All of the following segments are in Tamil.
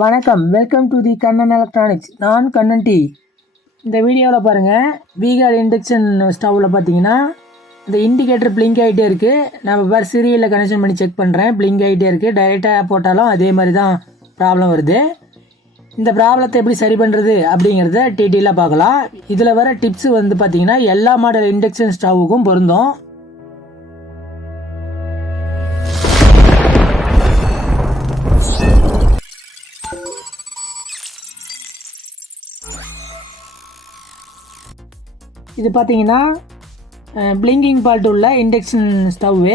வணக்கம், welcome to the Kannan electronics. நான் கண்ணன் டி. இந்த வீடியோவில் பாருங்கள், வீகார்டு இண்டக்ஷன் ஸ்டவ்வில் பார்த்தீங்கன்னா இந்த இண்டிகேட்டர் பிளிங்க் ஆகிட்டே இருக்குது. நான் இப்போ சீரியலில் கனெக்ஷன் பண்ணி செக் பண்ணுறேன். பிளிங்க் ஆகிட்டே இருக்குது. டைரெக்டாக போட்டாலும் அதே மாதிரி தான் ப்ராப்ளம் வருது. இந்த ப்ராப்ளத்தை எப்படி சரி பண்ணுறது அப்படிங்கிறத டீட்டெயிலாக பார்க்கலாம். இதில் வர டிப்ஸ் வந்து பார்த்திங்கன்னா எல்லா மாடல் இண்டக்ஷன் ஸ்டவ்வுக்கும் பொருந்தும். இது பார்த்தீங்கன்னா பிளிங்கிங் ஃபால்ட் உள்ள இண்டக்ஷன் ஸ்டவ்வு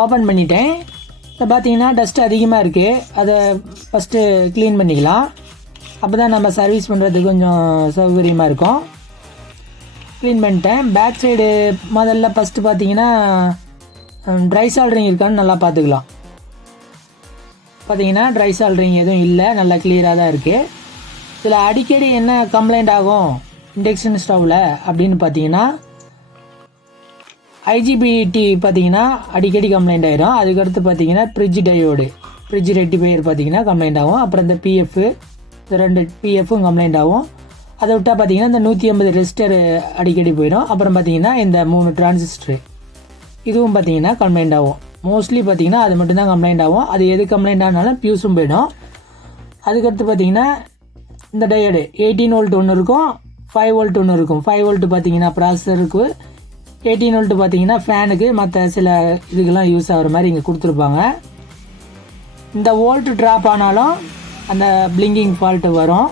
ஓப்பன் பண்ணிட்டேன். இப்போ பார்த்தீங்கன்னா டஸ்ட் அதிகமாக இருக்குது. அதை ஃபஸ்ட்டு க்ளீன் பண்ணிக்கலாம். அப்போ தான் நம்ம சர்வீஸ் பண்ணுறதுக்கு கொஞ்சம் சௌகரியமாக இருக்கும். க்ளீன் பண்ணிட்டேன். பேக் சைடு முதல்ல ஃபஸ்ட்டு பார்த்தீங்கன்னா ட்ரை சால்ட்ரிங் இருக்கான்னு நல்லா பார்த்துக்கலாம். பார்த்தீங்கன்னா ட்ரை சால்ட்ரிங் எதுவும் இல்லை, நல்லா கிளியராக தான் இருக்குது. இதில் அடிக்கடி என்ன கம்ப்ளைண்ட் ஆகும் இண்டக்ஷன் ஸ்டவ்வில் அப்படின்னு பார்த்தீங்கன்னா ஐஜிபிடி பார்த்தீங்கன்னா அடிக்கடி கம்ப்ளைண்ட் ஆகிரும். அதுக்கடுத்து பார்த்தீங்கன்னா ஃப்ரிட்ஜ் ரெக்டிஃபையர் பார்த்தீங்கன்னா கம்ப்ளைண்ட் ஆகும். அப்புறம் இந்த பிஎஃப், ரெண்டு பிஎஃப்பும் கம்ப்ளைண்ட் ஆகும். அதை விட்டால் பார்த்தீங்கன்னா இந்த 150 ரெஜிஸ்டர் அடிக்கடி போயிடும். அப்புறம் பார்த்தீங்கன்னா இந்த 3 டிரான்சிஸ்டர் இதுவும் பார்த்தீங்கன்னா கம்ப்ளைண்ட் ஆகும். மோஸ்ட்லி பார்த்தீங்கன்னா அது மட்டும்தான் கம்ப்ளைண்ட் ஆகும். அது எது கம்ப்ளைண்ட் ஆனாலும் ஃபியூஸும் போயிடும். அதுக்கடுத்து பார்த்தீங்கன்னா இந்த டயோடு 18 வோல்ட் ஒன்று இருக்கும், 5 வோல்ட் ஒன்று இருக்கும். 5 வோல்ட் பார்த்தீங்கன்னா ப்ராசஸருக்கு, 18 வோல்ட் பார்த்தீங்கன்னா ஃபேனுக்கு, மற்ற சில இதுக்கெல்லாம் யூஸ் ஆகிற மாதிரி இங்கே கொடுத்துருப்பாங்க. இந்த வோல்ட் ட்ராப் ஆனாலும் அந்த பிளிங்கிங் ஃபால்ட்டு வரும்.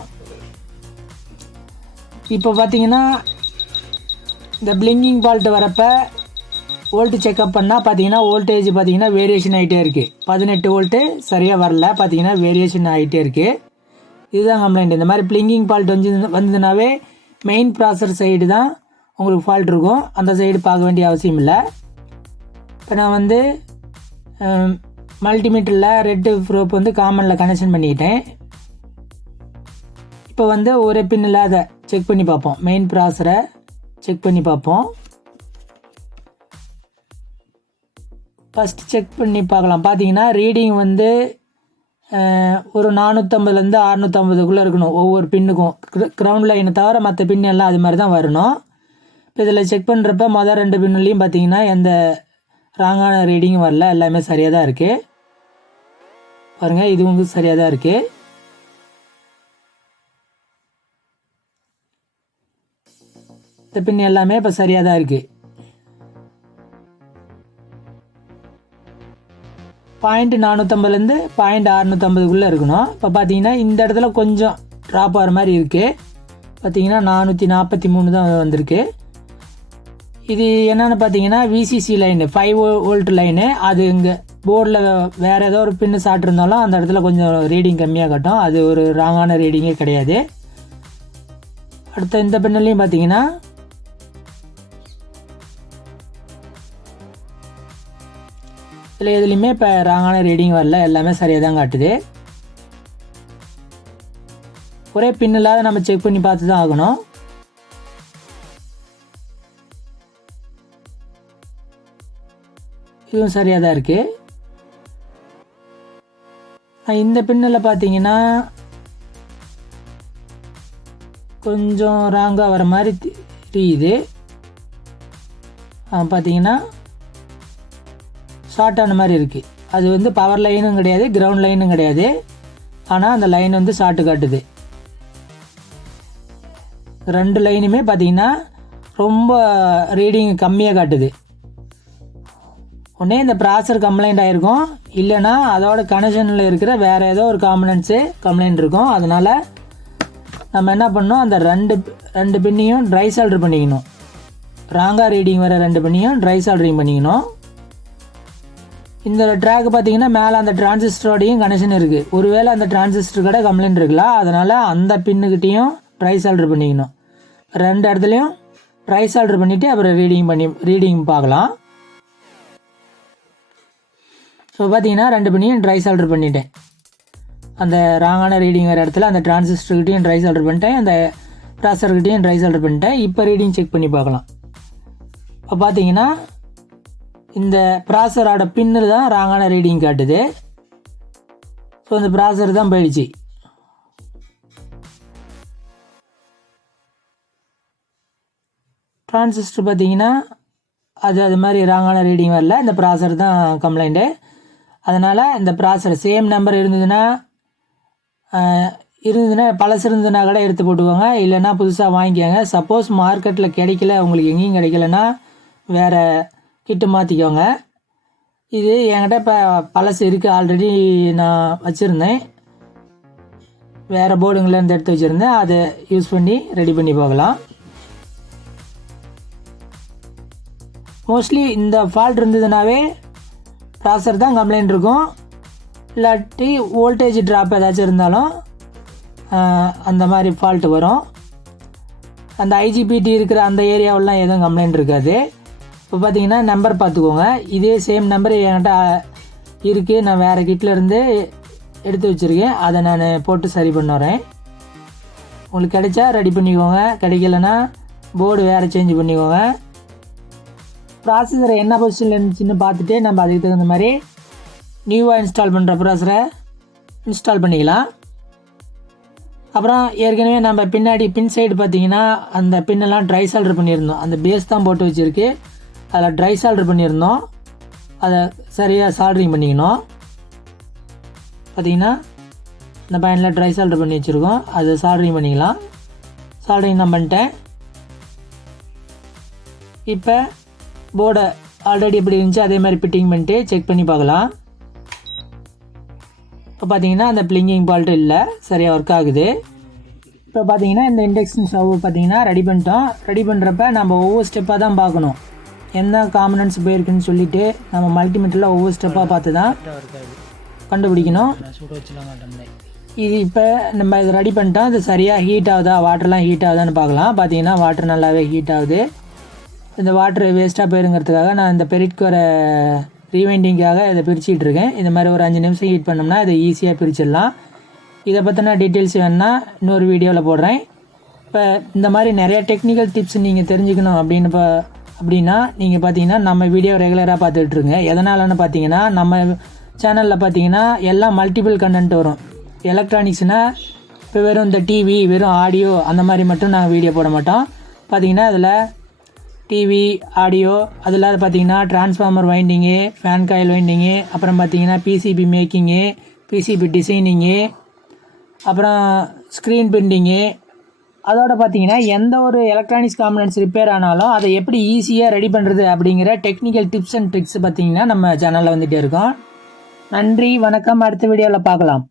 இப்போ பார்த்தீங்கன்னா இந்த பிளிங்கிங் ஃபால்ட்டு வரப்போ வோல்ட்டு செக்அப் பண்ணால் பார்த்தீங்கன்னா வோல்டேஜ் பார்த்தீங்கன்னா வேரியேஷன் ஆகிட்டே இருக்குது. 18 வோல்ட்டு சரியாக வரல, பார்த்தீங்கன்னா வேரியேஷன் ஆகிட்டே இருக்குது. இதுதான் கம்ப்ளைண்ட். இந்த மாதிரி பிளிங்கிங் ஃபால்ட் வந்ததுனாவே மெயின் ப்ராசஸர் சைடு தான் உங்களுக்கு ஃபால்ட் இருக்கும். அந்த சைடு பார்க்க வேண்டிய அவசியம் இல்லை. இப்போ நான் வந்து மல்டிமீட்டரில் ரெட்டு ப்ரோப் வந்து காமனில் கனெக்ஷன் பண்ணிக்கிட்டேன். இப்போ வந்து ஒரு பின் இல்லாத செக் பண்ணி பார்ப்போம். மெயின் ப்ராசஸரை செக் பண்ணி பார்ப்போம். ஃபஸ்ட்டு செக் பண்ணி பார்க்கலாம். பார்த்தீங்கன்னா ரீடிங் வந்து ஒரு 450லேருந்து 650க்குள்ளே இருக்கணும் ஒவ்வொரு பின்னுக்கும். கிரவுண்ட் லைனை தவிர மற்ற பின் எல்லாம் அது மாதிரி தான் வரணும். இப்போ இதில் செக் பண்ணுறப்ப மொதல் 2 பின்னுலேயும் பார்த்தீங்கன்னா எந்த ராங்கான ரீடிங்கும் வரல, எல்லாமே சரியாக தான் இருக்குது. பாருங்கள், இதுவும் சரியாக தான் இருக்குது. இந்த பின் எல்லாமே இப்போ சரியாக தான் இருக்குது. பாயிண்ட் 450லேருந்து பாயிண்ட் 650க்குள்ளே இருக்கணும். இப்போ பார்த்தீங்கன்னா இந்த இடத்துல கொஞ்சம் ட்ராப் ஆகிற மாதிரி இருக்குது. பார்த்தீங்கன்னா 443 தான் வந்திருக்கு. இது என்னென்னு பார்த்தீங்கன்னா விசிசி லைனு, 5 வோல்ட் லைனு. அது இங்கே போர்டில் வேறு ஏதோ ஒரு பின்னு சாப்பிட்ருந்தாலும் அந்த இடத்துல கொஞ்சம் ரீடிங் கம்மியாக காட்டும். அது ஒரு ராங்கான ரீடிங்கே கிடையாது. அடுத்த இந்த பின்னுலையும் பார்த்தீங்கன்னா இதில் எதுலேயுமே இப்போ ராங்கான ரீடிங் வரல, எல்லாமே சரியாக தான் காட்டுது. ஒரே பின் இல்லாத நம்ம செக் பண்ணி பார்த்து தான் ஆகணும். இதுவும் சரியாக தான் இருக்குது. இந்த பின்னில் பார்த்தீங்கன்னா கொஞ்சம் ராங்காக வர மாதிரி தெரியுது. பார்த்தீங்கன்னா ஷார்ட் ஆன மாதிரி இருக்குது. அது வந்து பவர் லைனும் கிடையாது, கிரவுண்ட் லைனும் கிடையாது. ஆனால் அந்த லைன் வந்து ஷார்ட்டு காட்டுது. 2 லைனுமே பார்த்தீங்கன்னா ரொம்ப ரீடிங் கம்மியாக காட்டுது. ஒன்றே இந்த ப்ராசஸர் கம்ப்ளைண்ட் ஆகிருக்கும், இல்லைன்னா அதோட கனெக்ஷனில் இருக்கிற வேறு ஏதோ ஒரு காம்பனன்ட்ஸு கம்ப்ளைண்ட் இருக்கும். அதனால் நம்ம என்ன பண்ணோம், அந்த ரெண்டு பின்னையும் ட்ரை சால்டர் பண்ணிக்கணும். ராங்காக ரீடிங் வர 2 பின்னையும் ட்ரை சால்டரிங் பண்ணிக்கணும். இந்த ட்ராக் பார்த்தீங்கன்னா மேலே அந்த டிரான்சிஸ்டரோடையும் கனெக்ஷன் இருக்குது. ஒருவேளை அந்த டிரான்சிஸ்டர் கடை கம்ப்ளைண்ட் இருக்கலாம். அதனால் அந்த பின்னுக்கிட்டையும் ட்ரை சால்டர் பண்ணிக்கணும். 2 இடத்துலையும் ட்ரை சால்டர் பண்ணிவிட்டு அப்புறம் ரீடிங் பார்க்கலாம். ஸோ பார்த்தீங்கன்னா 2 பின்னையும் ட்ரை சால்டர் பண்ணிட்டேன். அந்த ராங்கான ரீடிங் வர இடத்துல அந்த டிரான்சிஸ்டர்கிட்டையும் ட்ரை சால்டர் பண்ணிட்டேன், அந்த ப்ராசஸர்கிட்டையும் ட்ரை சால்டர் பண்ணிட்டேன். இப்போ ரீடிங் செக் பண்ணி பார்க்கலாம். இப்போ பார்த்தீங்கன்னா இந்த ப்ராசஸரோட பின்னில் தான் ராங்கான ரீடிங் காட்டுது. ஸோ இந்த ப்ராசஸர் தான் போயிடுச்சு. டிரான்சிஸ்டர் பார்த்தீங்கன்னா அது மாதிரி ராங்கான ரீடிங் வரல, இந்த ப்ராசர் தான் கம்ப்ளைண்ட்டு. அதனால் இந்த ப்ராசர் சேம் நம்பர் இருந்ததுன்னா பழசு இருந்ததுன்னா கூட எடுத்து போட்டுக்கோங்க, இல்லைன்னா புதுசாக வாங்கிக்கோங்க. சப்போஸ் மார்க்கெட்டில் கிடைக்கல, உங்களுக்கு எங்கேயும் கிடைக்கலன்னா வேறு கிட்டு மாற்றிக்கோங்க. இது என்கிட்ட இப்போ பழசு இருக்குது, ஆல்ரெடி நான் வச்சுருந்தேன், வேறு போர்டுங்கள்லேருந்து எடுத்து வச்சுருந்தேன், அதை யூஸ் பண்ணி ரெடி பண்ணி பார்க்கலாம். மோஸ்ட்லி இந்த ஃபால்ட் இருந்ததுனாவே ப்ராசர் தான் கம்ப்ளைண்ட் இருக்கும், இல்லாட்டி வோல்டேஜ் ட்ராப் ஏதாச்சும் இருந்தாலும் அந்த மாதிரி ஃபால்ட் வரும். அந்த ஐஜிபிடி இருக்கிற அந்த ஏரியாவெல்லாம் எதுவும் கம்ப்ளைண்ட் இருக்காது. இப்போ பார்த்தீங்கன்னா நம்பர் பார்த்துக்கோங்க, இதே சேம் நம்பர் என்கிட்ட இருக்குது, நான் வேறு கிட்டில் இருந்து எடுத்து வச்சுருக்கேன், அதை நான் போட்டு சரி பண்ண வரேன். உங்களுக்கு கிடைச்சா ரெடி பண்ணிக்கோங்க, கிடைக்கலன்னா போர்டு வேறு சேஞ்ச் பண்ணிக்கோங்க. ப்ராசஸரை என்ன பொசிஷனில் இருந்துச்சுன்னு பார்த்துட்டு நம்ம அதுக்கு தகுந்த மாதிரி நியூவாக இன்ஸ்டால் பண்ணுற ப்ராசஸரை இன்ஸ்டால் பண்ணிக்கலாம். அப்புறம் ஏற்கனவே நம்ம பின்னாடி பின் சைடு பார்த்திங்கன்னா அந்த பின்னெல்லாம் ட்ரை சால்டர் பண்ணியிருந்தோம், அந்த பேஸ் தான் போட்டு வச்சுருக்கு, அதில் ட்ரை சால்டர் பண்ணியிருந்தோம், அதை சரியாக சால்டரிங் பண்ணிக்கணும். பார்த்திங்கன்னா இந்த பையனில் ட்ரை சால்டர் பண்ணி வச்சுருக்கோம், அதை சால்டரிங் பண்ணிக்கலாம். சால்டரிங் நான் பண்ணிட்டேன். இப்போ போர்டை ஆல்ரெடி எப்படி இருந்துச்சு அதே மாதிரி ஃபிட்டிங் பண்ணிட்டு செக் பண்ணி பார்க்கலாம். இப்போ பார்த்தீங்கன்னா அந்த பிளிங்கிங் பால்ட்டு இல்லை, சரியாக ஒர்க் ஆகுது. இப்போ பார்த்தீங்கன்னா இந்த இண்டக்ஷன் ஸ்டவ் பார்த்தீங்கன்னா ரெடி பண்ணிட்டோம். ரெடி பண்ணுறப்ப நம்ம ஒவ்வொரு ஸ்டெப்பாக தான் பார்க்கணும், எந்த காம்பனன்ட்ஸ் போயிருக்குன்னு சொல்லிவிட்டு நம்ம மல்டிமீட்டரில் ஒவ்வொரு ஸ்டெப்பாக பார்த்து தான் கண்டுபிடிக்கணும். இது இப்போ நம்ம இதை ரெடி பண்ணிட்டோம், இது சரியாக ஹீட் ஆகுதா, வாட்டர்லாம் ஹீட் ஆகுதான்னு பார்க்கலாம். பார்த்தீங்கன்னா வாட்டர் நல்லாவே ஹீட் ஆகுது. இந்த வாட்ரு வேஸ்ட்டாக போயிருங்கிறதுக்காக நான் இந்த பெரிட்கோர ரீவைண்டிங்காக இதை பிரிச்சுட்டு இருக்கேன். இந்த மாதிரி ஒரு 5 நிமிஷம் ஹீட் பண்ணோம்னா இதை ஈஸியாக பிரிச்சிடலாம். இதை பற்றின டீட்டெயில்ஸ் வேணுன்னா இன்னொரு வீடியோவில் போடுறேன். இப்போ இந்த மாதிரி நிறையா டெக்னிக்கல் டிப்ஸ் நீங்கள் தெரிஞ்சுக்கணும் அப்படின்னா நீங்கள் பார்த்தீங்கன்னா நம்ம வீடியோ ரெகுலராக பார்த்துட்ருங்க. எதனாலன்னு பார்த்தீங்கன்னா நம்ம சேனலில் பார்த்தீங்கன்னா எல்லாம் மல்டிபிள் கண்டென்ட் வரும். எலக்ட்ரானிக்ஸ்னால் இப்போ வெறும் இந்த டிவி, வெறும் ஆடியோ அந்த மாதிரி மட்டும் நாங்கள் வீடியோ போட மாட்டோம். பார்த்தீங்கன்னா அதில் டிவி, ஆடியோ, அதில் பார்த்தீங்கன்னா transformer winding, fan coil winding, அப்புறம் பார்த்தீங்கன்னா பிசிபி மேக்கிங்கு, பிசிபி டிசைனிங்கு, அப்புறம் ஸ்க்ரீன் பிரிண்டிங்கு, அதோட பார்த்தீங்கன்னா எந்த ஒரு எலக்ட்ரானிக்ஸ் காம்பனன்ட்ஸ் ரிப்பேர் ஆனாலும் அதை எப்படி ஈஸியாக ரெடி பண்ணுறது அப்படிங்கிற டெக்னிக்கல் டிப்ஸ் அண்ட் ட்ரிக்ஸ் பார்த்தீங்கன்னா நம்ம சேனலில் வந்துகிட்டே இருக்கோம். நன்றி, வணக்கம். அடுத்த வீடியோவில் பார்க்கலாம்.